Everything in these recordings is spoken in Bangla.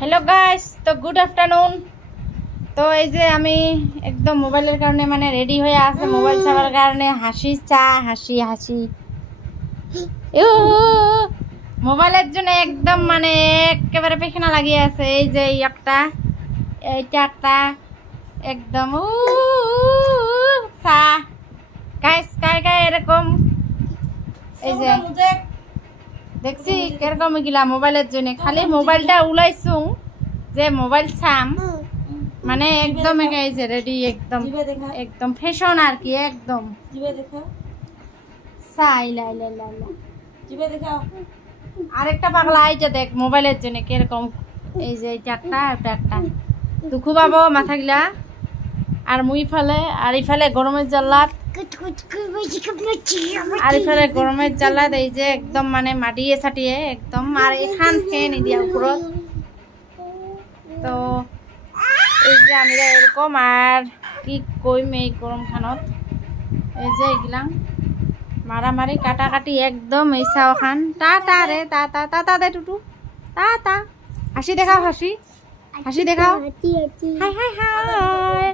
হ্যালো গাইস, তো গুড আফটারনুন। তো এই যে আমি একদম মোবাইলের কারণে মানে রেডি হয়ে আছে, মোবাইল চালার কারণে হাসি চা হাসি হাসি মোবাইলের জন্য একদম মানে একেবারে পেখানা লাগিয়ে আছে। এই যে এইটা একটা একদম চা গাইস কায় কায় এরকম। এই যে দেখছি কিরকম গিলা মোবাইলের জন্য, খালি মোবাইলটা উলাইছু যে মোবাইল ছাম মানে একদম এই যে রেডি একদম একদম ফ্যাশন আর কি একদম। আরেকটা পাগলা আইটা দেখ মোবাইলের জন্য কিরকম। এই যে এইটা একটা দুঃখু পাবো মাথা গিলা আর মুই ফেলে আর ইফালে গরমের জ্বালাত আর ইফালে গরমের জ্বালাত এই যে একদম মানে মাটিয়ে ছাটিয়ে একদম আর এখান ফেন দিয়া উপরত। তো এই যে আমরা এরকম আর কি কইম এই গরম খানত। এই যে এগুলা মারামারি কাটাকাটি একদম এই চাও খান টা রে তা দে টুটু তা হাসি দেখাও হাসি দেখাও হাই হাই হাই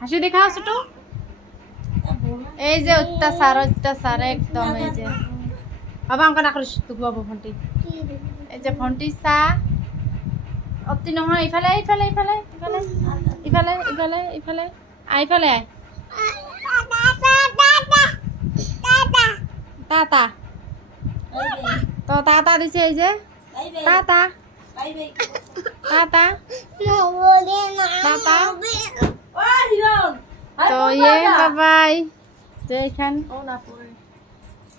হাসি দেখাও ছোটু। এই যে অত্যাচার একদম। এই যে বাবা অঙ্ক না করিস তুকু বাবু ফোনটি। এই যে ফোনটি চা অতি নহয় ইফালে ইফালে ইফালে ইফালে ইফালে ইফালে ইফালে আইফালে আয় তা তো তা দিছে। এই যে তা তো ইয়ে বাবাই তো এখান